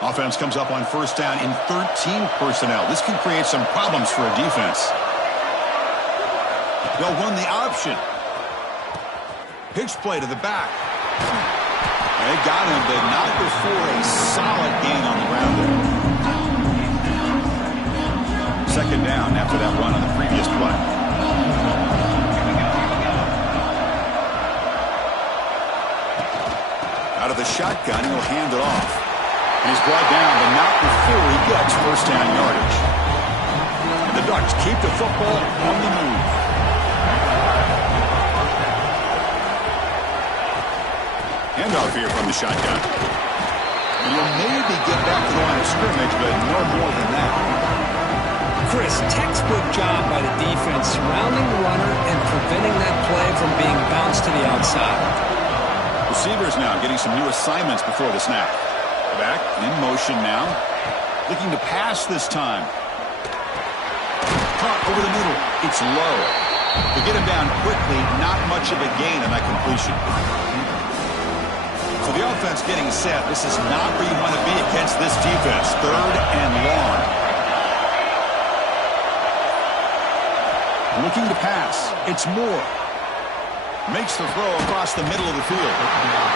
Offense comes up on first down in 13 personnel. This can create some problems for a defense. They'll run the option. Pitch play to the back. They got him, but not before a solid gain on the ground there. Second down after that run on the previous play. Out of the shotgun, he'll hand it off. And he's brought down, but not before he gets first down yardage. And the Ducks keep the football on the move. Handoff here from the shotgun. And he'll maybe get back to the line of scrimmage, but no more than that. Chris, textbook job by the defense surrounding the runner and preventing that play from being bounced to the outside. Receivers now getting some new assignments before the snap. Back in motion now. Looking to pass this time. Caught over the middle. It's low. To get him down quickly, not much of a gain on that completion. So the offense getting set. This is not where you want to be against this defense. Third and long. Looking to pass. It's Moore. Makes the throw across the middle of the field.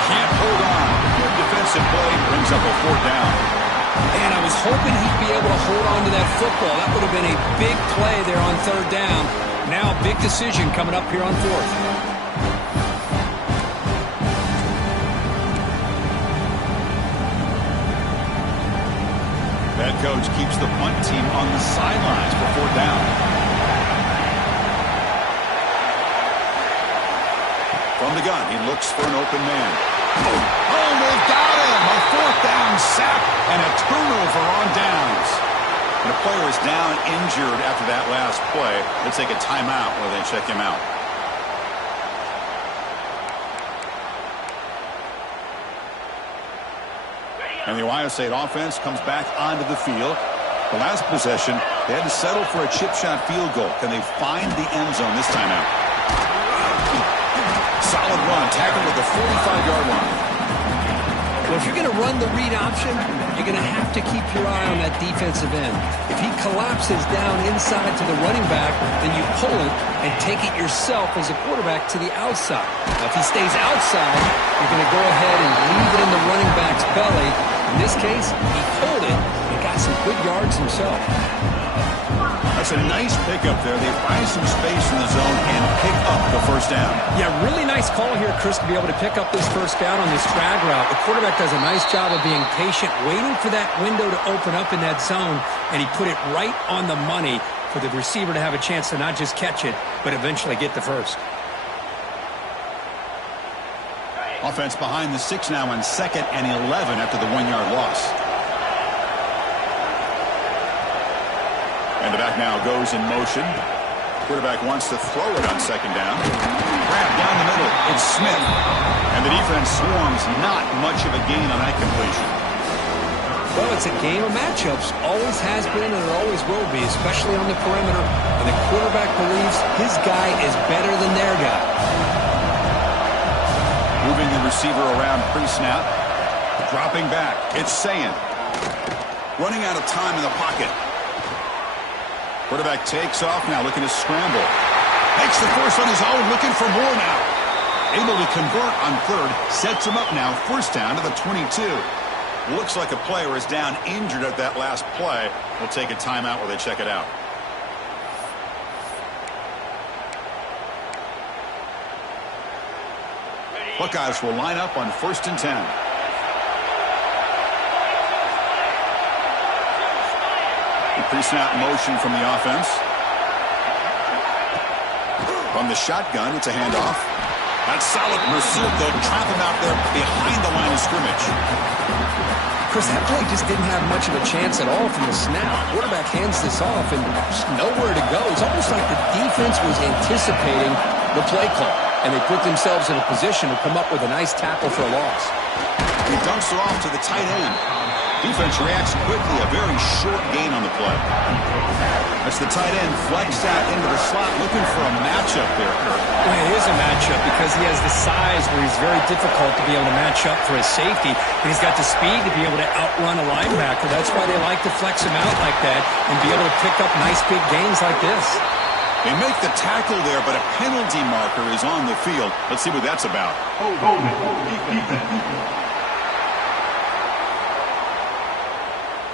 Can't hold on. Good defensive play. Brings up a fourth down. And I was hoping he'd be able to hold on to that football. That would have been a big play there on third down. Now a big decision coming up here on fourth. Head coach keeps the punt team on the sidelines for fourth down. From the gun, he looks for an open man. Oh, they've got him! A fourth down sack and a turnover on downs. And the player is down injured after that last play. They'll take a timeout while they check him out. And the Ohio State offense comes back onto the field. The last possession, they had to settle for a chip shot field goal. Can they find the end zone this time out? Solid run, tackled at the 45-yard line. Well, if you're going to run the read option, you're going to have to keep your eye on that defensive end. If he collapses down inside to the running back, then you pull it and take it yourself as a quarterback to the outside. Now, if he stays outside, you're going to go ahead and leave it in the running back's belly. In this case, he pulled it and got some good yards himself. That's a nice pickup there. They find some space in the zone and pick up the first down. Yeah, really nice call here, Chris, to be able to pick up this first down on this drag route. The quarterback does a nice job of being patient, waiting for that window to open up in that zone, and he put it right on the money for the receiver to have a chance to not just catch it, but eventually get the first. Offense behind the 6 now on 2nd and 11 after the 1-yard loss. And the back now goes in motion. Quarterback wants to throw it on 2nd down. Grab down the middle. It's Smith. And the defense swarms. Not much of a gain on that completion. Well, it's a game of matchups. Always has been and it always will be, especially on the perimeter. And the quarterback believes his guy is better than their guy. Moving the receiver around pre-snap. Dropping back. It's Sayin. Running out of time in the pocket. Quarterback takes off now, looking to scramble. Makes the first on his own, looking for more now. Able to convert on third. Sets him up now, first down to the 22. Looks like a player is down injured at that last play. We'll take a timeout while they check it out. Buckeyes will line up on 1st and 10. Pre-snap motion from the offense. From the shotgun, it's a handoff. That's solid pursuit. They'll trap him out there behind the line of scrimmage. Chris, that play just didn't have much of a chance at all from the snap. Quarterback hands this off and just nowhere to go. It's almost like the defense was anticipating the play call, and they put themselves in a position to come up with a nice tackle for a loss. He dumps it off to the tight end. Defense reacts quickly, a very short gain on the play. That's the tight end flexed out into the slot, looking for a matchup there, Kirk. Well, it is a matchup because he has the size where he's very difficult to be able to match up for his safety. And he's got the speed to be able to outrun a linebacker. That's why they like to flex him out like that and be able to pick up nice big gains like this. They make the tackle there, but a penalty marker is on the field. Let's see what that's about.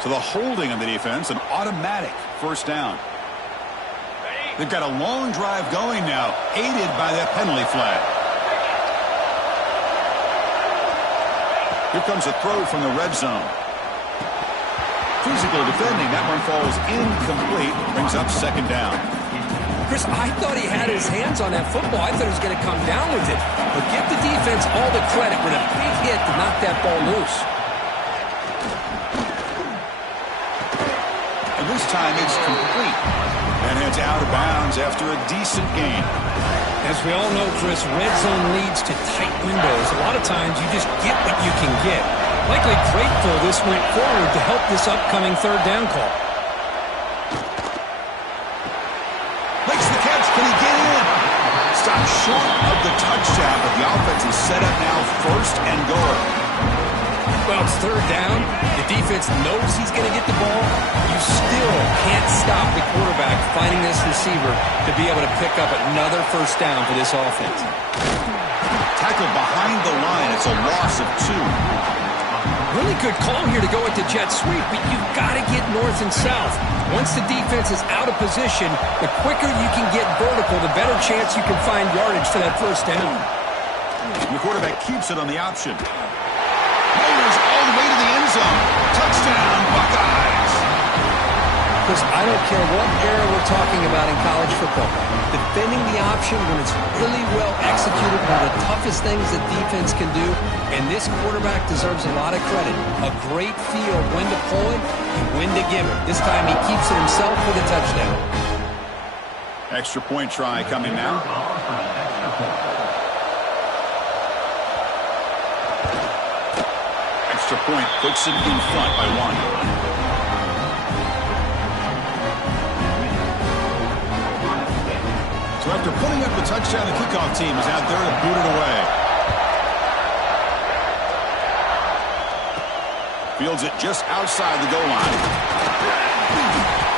So the holding on the defense, an automatic first down. They've got a long drive going now, aided by that penalty flag. Here comes a throw from the red zone. Physical defending, that one falls incomplete, brings up second down. Chris, I thought he had his hands on that football. I thought he was going to come down with it. But give the defense all the credit with a big hit to knock that ball loose. And this time it's complete. And heads out of bounds after a decent gain. As we all know, Chris, red zone leads to tight windows. A lot of times you just get what you can get. Likely grateful this went forward to help this upcoming third down call. Makes the catch. Can he get in? Stopped short of the touchdown, but the offense is set up now first and goal. Well, it's third down. The defense knows he's going to get the ball. You still can't stop the quarterback finding this receiver to be able to pick up another first down for this offense. Tackled behind the line. It's a loss of 2. Really good call here to go with the jet sweep, but you've got to get north and south. Once the defense is out of position, the quicker you can get vertical, the better chance you can find yardage for that first down. The quarterback keeps it on the option. Mayors all the way to the end zone. Touchdown, Buckeyes. Chris, I don't care what era we're talking about in college football. Defending the option when it's really well executed, one of the toughest things that defense can do, and this quarterback deserves a lot of credit. A great feel of when to pull it and when to give it. This time he keeps it himself for the touchdown. Extra point try coming now. Extra point puts him in front by 1. So after putting up the touchdown, the kickoff team is out there to boot it away. Fields it just outside the goal line.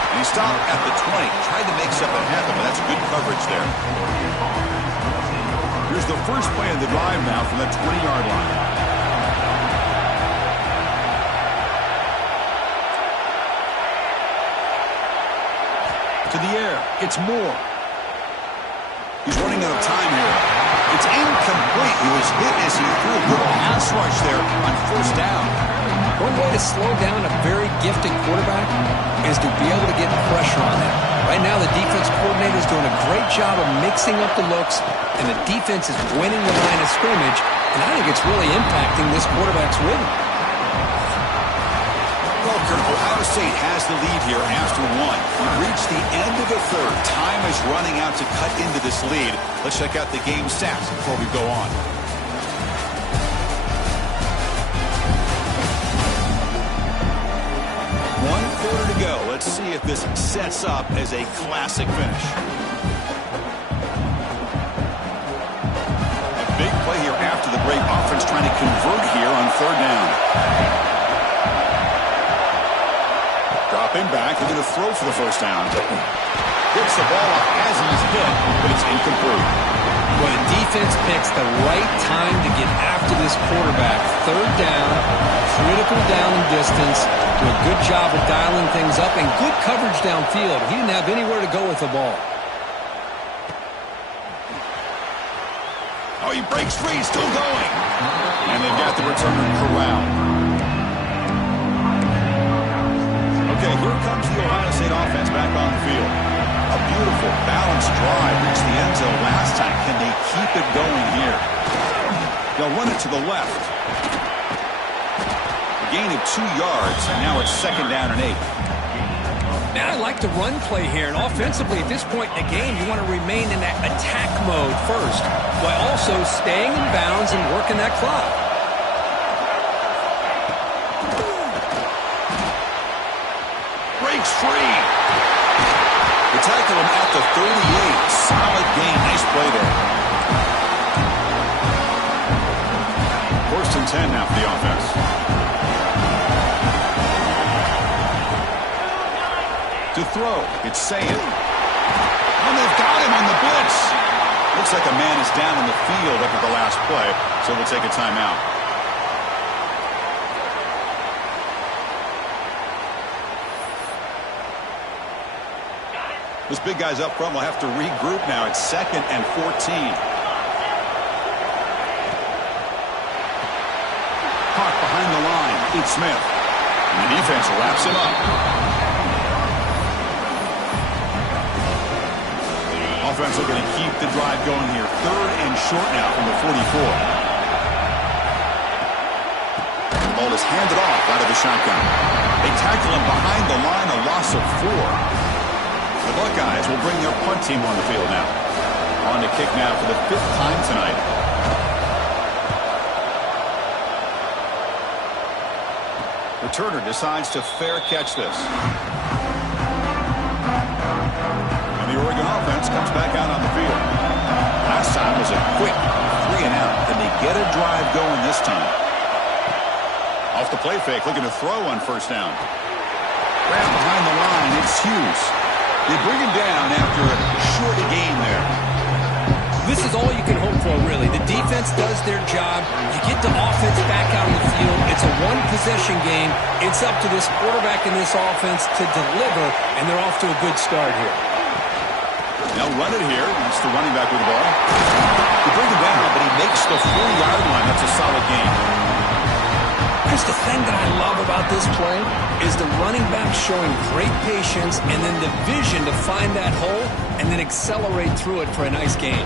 And he stopped at the 20. Tried to make something happen, but that's good coverage there. Here's the first play of the drive now from that 20-yard line. To the air. It's Moore. He's running out of time here. It's incomplete. He was hit as he threw a good pass rush there on first down. One way to slow down a very gifted quarterback is to be able to get pressure on him. Right now, the defense coordinator is doing a great job of mixing up the looks, and the defense is winning the line of scrimmage, and I think it's really impacting this quarterback's rhythm. Well, Kirk, Ohio State has the lead here after 1. We've reached the end of the third. Time is running out to cut into this lead. Let's check out the game stats before we go on. One quarter to go. Let's see if this sets up as a classic finish. A big play here after the great offense trying to convert here on third down. Dropping back, they're going to throw for the first down. Gets the ball up as he's hit, but it's incomplete. Well, the defense picks the right time to get after this quarterback. Third down, critical down and distance. Do a good job of dialing things up and good coverage downfield. He didn't have anywhere to go with the ball. Oh, he breaks free, still going. And they've got the returner corralled. Okay, here comes the Ohio State offense back on the field. A beautiful, balanced drive. Reached the end zone last time. Can they keep it going here? They'll run it to the left. A gain of 2 yards, and now it's second down and 8. Now I like the run play here, and offensively at this point in the game, you want to remain in that attack mode first, while also staying in bounds and working that clock. free. They tackle him at the 38. Solid gain. Nice play there. 1st and 10 now for the offense. To throw, it's Saying. And they've got him on the blitz. Looks like a man is down in the field after the last play, so we'll take a timeout. This big guy's up front will have to regroup now. It's 2nd and 14. Caught behind the line. It's Smith. And the defense wraps him up. Offense looking to keep the drive going here. 3rd and short now from the 44. The ball is handed off out of the shotgun. They tackle him behind the line, a loss of 4. The Buckeyes will bring their punt team on the field now. On to kick now for the 5th time tonight. Returner decides to fair catch this. And the Oregon offense comes back out on the field. Last time was a quick 3 and out. Can they get a drive going this time? Off the play fake, looking to throw on 1st down. Grab behind the line, it's Hughes. They bring him down after a short gain there. This is all you can hope for, really. The defense does their job. You get the offense back out on the field. It's a one-possession game. It's up to this quarterback and this offense to deliver, and they're off to a good start here. They'll run it here. That's the running back with the ball. They bring him down, but he makes the 4-yard line. That's a solid gain. Chris, the thing that I love about this play is the running back showing great patience and then the vision to find that hole and then accelerate through it for a nice gain.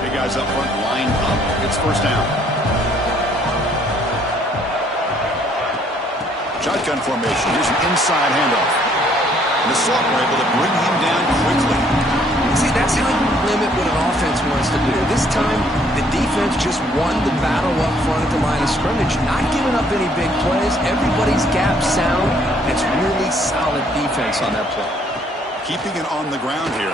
Big guys up front lined up. It's 1st down. Shotgun formation. Here's an inside handoff. And the Saints were able to bring him down quickly. See, that's how you limit what an offense wants to do. This time, the defense just won the battle up front at the line of scrimmage, not giving up any big plays. Everybody's gap sound. It's really solid defense on that play. Keeping it on the ground here.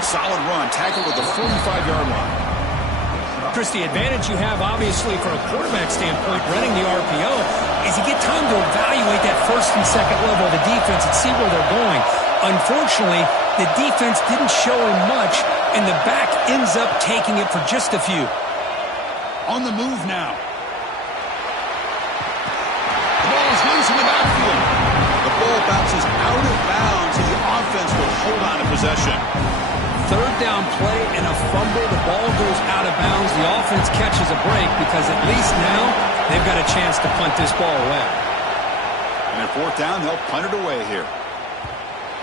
Solid run. Tackled at the 45-yard line. Chris, the advantage you have, obviously, from a quarterback standpoint, running the RPO, is you get time to evaluate that 1st and 2nd level of the defense and see where they're going. Unfortunately, the defense didn't show him much, and the back ends up taking it for just a few. On the move now. The ball is loose in the backfield. The ball bounces out of bounds, and the offense will hold on to possession. 3rd down play and a fumble. The ball goes out of bounds. The offense catches a break because at least now they've got a chance to punt this ball away. And at 4th down, they'll punt it away here.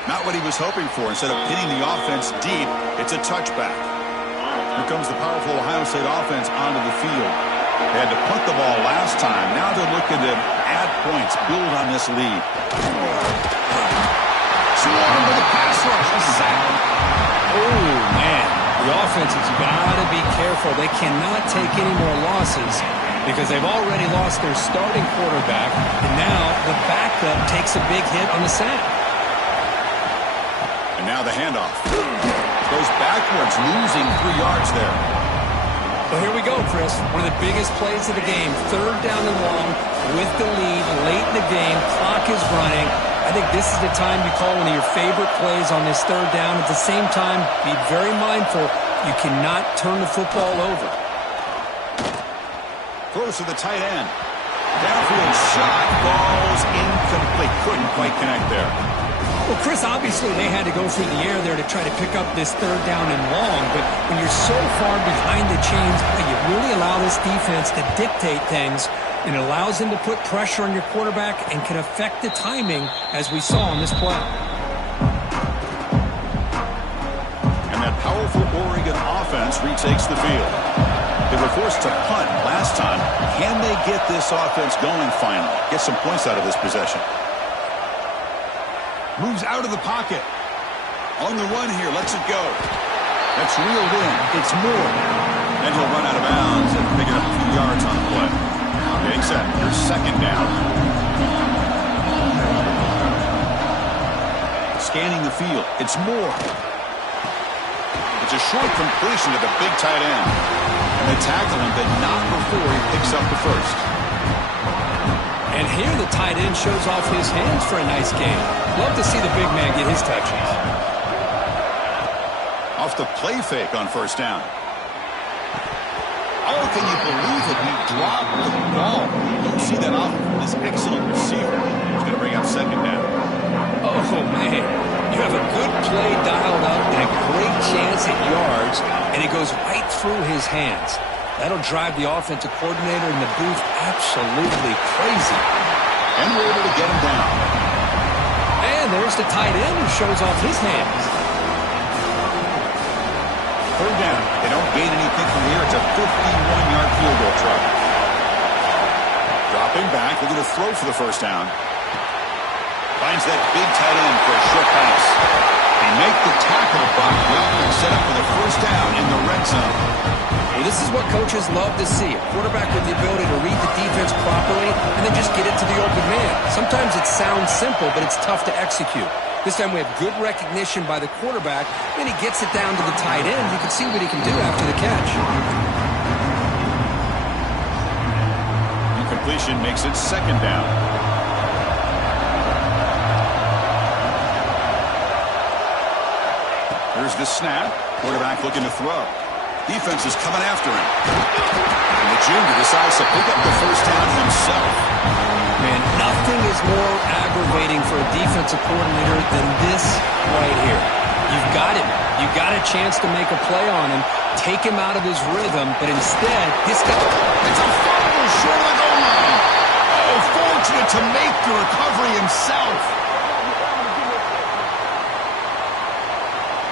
Not what he was hoping for. Instead of pinning the offense deep, it's a touchback. Here comes the powerful Ohio State offense onto the field. They had to punt the ball last time. Now they're looking to add points, build on this lead. Swarmed by the pass rush. A sack. Oh, man. The offense has got to be careful. They cannot take any more losses because they've already lost their starting quarterback, and now the backup takes a big hit on the sack. And now the handoff. Goes backwards, losing 3 yards there. Well, here we go, Chris. One of the biggest plays of the game. 3rd down and long with the lead late in the game. Clock is running. I think this is the time you call one of your favorite plays on this 3rd down. At the same time, be very mindful. You cannot turn the football over. Throws to the tight end. Downfield shot. Ball's incomplete. Couldn't quite connect there. Well, Chris, obviously they had to go through the air there to try to pick up this 3rd down and long, but when you're so far behind the chains, you really allow this defense to dictate things, and it allows them to put pressure on your quarterback and can affect the timing, as we saw on this play. And that powerful Oregon offense retakes the field. They were forced to punt last time. Can they get this offense going finally? Get some points out of this possession. Moves out of the pocket. On the run here, lets it go. That's reeled in. It's Moore. Then he'll run out of bounds and pick it up a few yards on the play. Okay, set. Here's 2nd down. scanning the field. It's Moore. It's a short completion to the big tight end. And they tackle him, but not before he picks up the first. And here the tight end shows off his hands for a nice game. Love to see the big man get his touches. Off the play fake on first down. Oh, can you believe it? He dropped the ball. You don't see that often from this excellent receiver. He's going to bring up second down. Oh, man. You have a good play dialed up and a great chance at yards, and it goes right through his hands. That'll drive the offensive coordinator in the booth absolutely crazy. And we're able to get him down. And there's the tight end who shows off his hands. Third down. They don't gain anything from here. It's a 51-yard field goal try. Dropping back. Looking to throw for the first down. Finds that big tight end for a short pass. They make the tackle. Brock Bowden set up for the first down in the red zone. Well, this is what coaches love to see. A quarterback with the ability to read the defense properly and then just get it to the open man. Sometimes it sounds simple, but it's tough to execute. This time we have good recognition by the quarterback, and he gets it down to the tight end. You can see what he can do after the catch. Incompletion makes it second down. Here's the snap. Quarterback looking to throw. Defense is coming after him. And the junior decides to pick up the first down himself. Man, nothing is more aggravating for a defensive coordinator than this right here. You've got him. You've got a chance to make a play on him, take him out of his rhythm, but instead, this guy... It's a fumble short of the goal line. Oh, fortunate to make the recovery himself.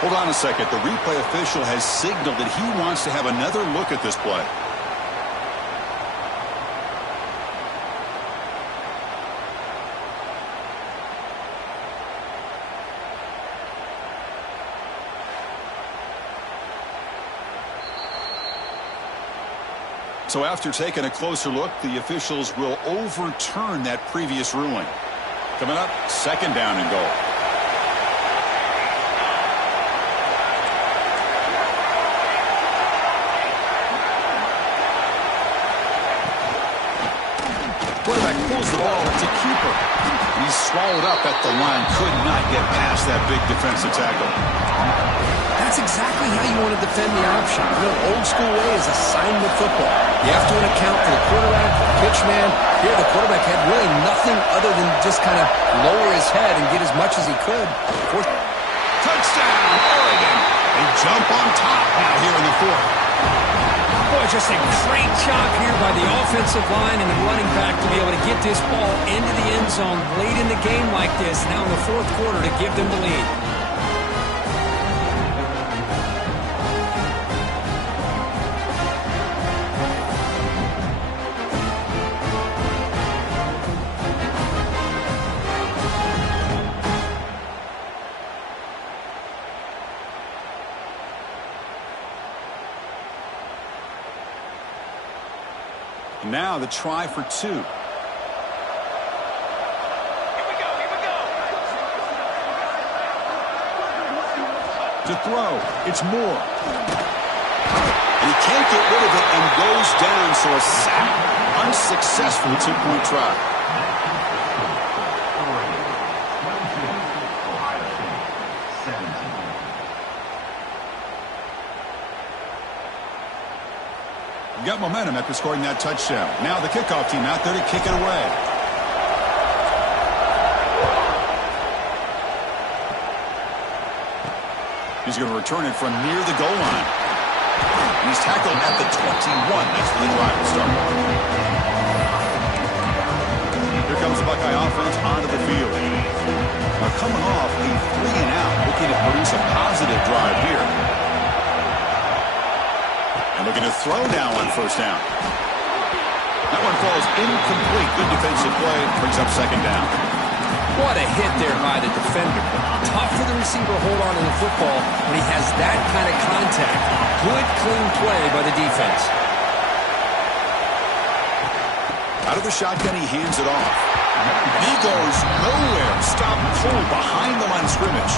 Hold on a second. The replay official has signaled that he wants to have another look at this play. So after taking a closer look, the officials will overturn that previous ruling. Coming up, second down and goal. Quarterback pulls the ball. It's a keeper. He's swallowed up at the line. Could not get past that big defensive tackle. That's exactly how you want to defend the option. You know, old school way is assignment football. You have to account for the quarterback, the pitch man. Here, the quarterback had really nothing other than just kind of lower his head and get as much as he could. Touchdown, Oregon. They jump on top now here in the fourth. Boy, just a great job here by the offensive line and the running back to be able to get this ball into the end zone late in the game like this, now in the fourth quarter to give them the lead. Now the try for two. Here we go. To throw, it's Moore. And he can't get rid of it and goes down, so a sack. Unsuccessful two-point try. Got momentum after scoring that touchdown. Now the kickoff team out there to kick it away. He's going to return it from near the goal line. And he's tackled at the 21. That's where the drive will start. Here comes the Buckeye offense onto the field. Now coming off a 3-and-out, looking to produce a positive drive here. And looking to throw now on first down. That one falls incomplete. Good defensive play. Brings up second down. What a hit there by the defender. Tough for the receiver to hold on to the football when he has that kind of contact. Good, clean play by the defense. Out of the shotgun, he hands it off. And he goes nowhere. Stop cold behind the line of scrimmage.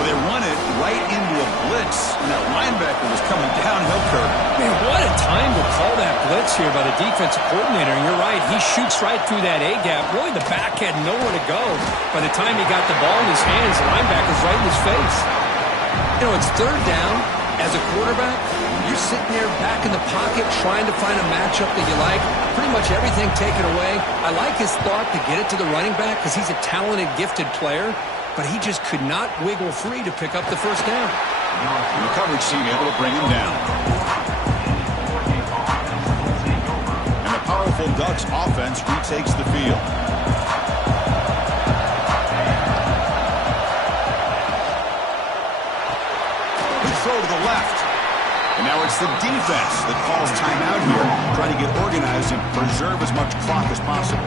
Well, they run it right into a blitz, and that linebacker was coming downhill curve. Man, what a time to call that blitz here by the defensive coordinator. And you're right, he shoots right through that A-gap. Really, the back had nowhere to go. By the time he got the ball in his hands, the linebacker's right in his face. You know, it's third down. As a quarterback, you're sitting there back in the pocket trying to find a matchup that you like. Pretty much everything taken away. I like his thought to get it to the running back because he's a talented, gifted player, but he just could not wiggle free to pick up the first down. And the coverage team able to bring him down. And the powerful Ducks offense retakes the field. Throw to the left. And now it's the defense that calls timeout here, trying to get organized and preserve as much clock as possible.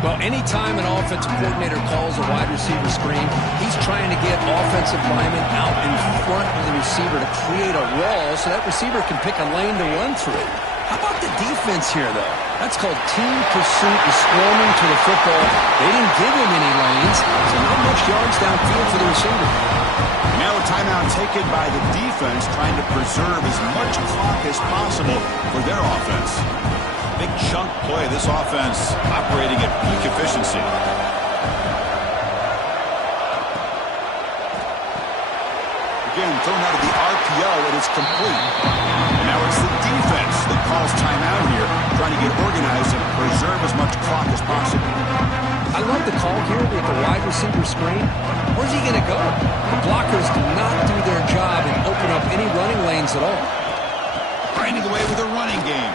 Well, anytime an offensive coordinator calls a wide receiver screen, he's trying to get offensive linemen out in front of the receiver to create a wall so that receiver can pick a lane to run through. How about the defense here, though? That's called team pursuit and swarming to the football. They didn't give him any lanes, so not much yards downfield for the receiver. Now a timeout taken by the defense, trying to preserve as much clock as possible for their offense. Big chunk play, this offense operating at peak efficiency. Again, thrown out of the RPO, it is complete. And now it's the defense that calls timeout here, trying to get organized and preserve as much clock as possible. I love the call here with the wide receiver screen. Where's he going to go? The blockers do not do their job and open up any running lanes at all. Grinding away with a running game.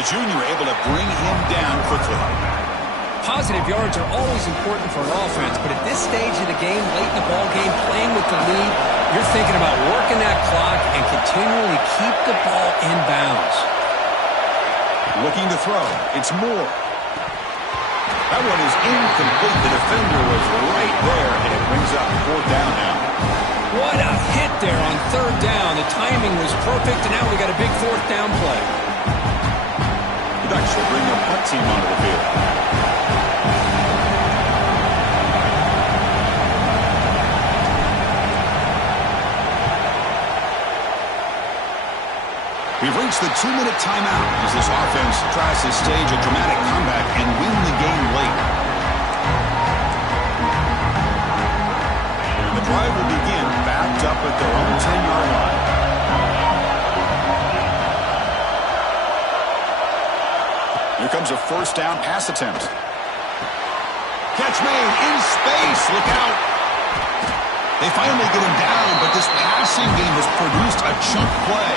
The junior able to bring him down quickly. Positive yards are always important for an offense, but at this stage of the game, late in the ball game, playing with the lead, you're thinking about working that clock and continually keep the ball in bounds. Looking to throw. It's Moore. That one is incomplete. The defender was right there, and it brings up fourth down now. What a hit there on third down. The timing was perfect, and now we got a big fourth down play. The Ducks will bring their punt team onto the field. We've reached the 2-minute timeout as this offense tries to stage a dramatic comeback and win the game late. And the drive will begin backed up at their own 10-yard line. Here comes a first down pass attempt. Catch made in space. Look out. They finally get him down, but this passing game has produced a chunk play.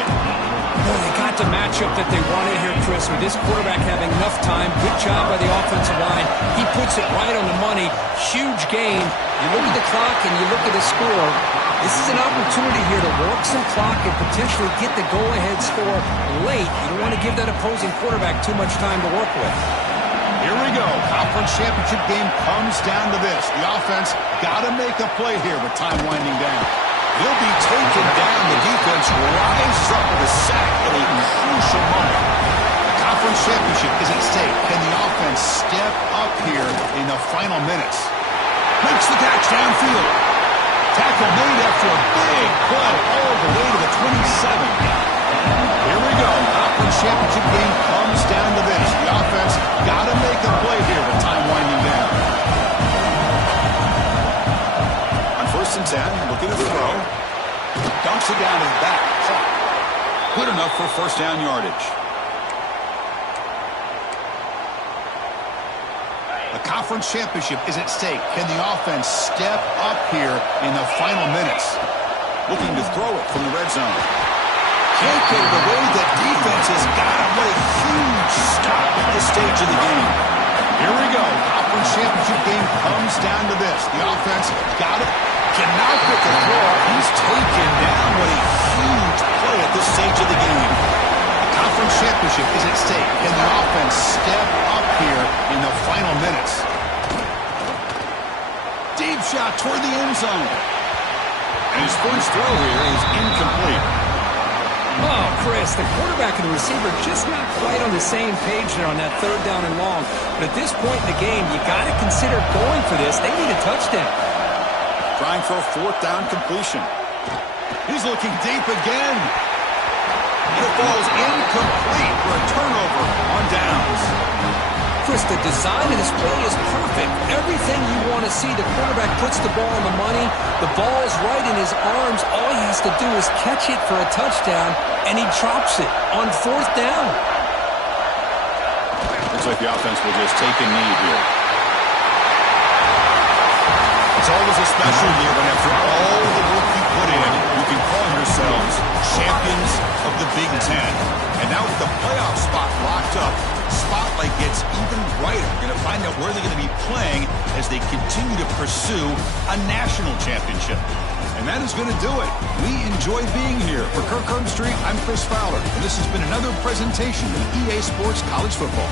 Well, they got the matchup that they wanted here, Chris, with this quarterback having enough time. Good job by the offensive line. He puts it right on the money. Huge gain. You look at the clock and you look at the score. This is an opportunity here to work some clock and potentially get the go-ahead score late. You don't want to give that opposing quarterback too much time to work with. Here we go. Conference championship game comes down to this. The offense got to make a play here with time winding down. He'll be taken down. The defense rises up with a sack at a crucial moment. The conference championship is at stake. Can the offense step up here in the final minutes? Makes the catch downfield. Tackle made after a big play all the way to the 27. Here we go. Conference championship game comes down to this. The offense got to make a play here with time winding down. On 1st and 10, looking to throw. Dumps it down his back. Good enough for first down yardage. The conference championship is at stake. Can the offense step up here in the final minutes? Looking to throw it from the red zone. Can't get it away. The defense has got him. What a huge stop at this stage of the game. Here we go. Conference championship game comes down to this. The offense got it. Cannot get the throw. He's taken down. What a huge play at this stage of the game. The conference championship is at stake. Can the offense step up here in the final minutes? Deep shot toward the end zone. And his first throw here is incomplete. Oh, Chris, the quarterback and the receiver just not quite on the same page there on that third down and long. But at this point in the game, you got to consider going for this. They need a touchdown. Trying for a fourth down completion. He's looking deep again. And it falls incomplete for a turnover on downs. Chris, the design of this play is perfect. Everything you want to see. The quarterback puts the ball on the money. The ball is right in his arms. All he has to do is catch it for a touchdown, and he drops it on fourth down. Looks like the offense will just take a knee here. It's always a special year when after all the work you put in, you can call yourselves champions of the Big Ten. And now with the playoff spot locked up, spotlight gets even brighter. You're going to find out where they're going to be playing as they continue to pursue a national championship. And that is going to do it. We enjoy being here. For Kirk Herbstreit, I'm Chris Fowler, and this has been another presentation of EA Sports College Football.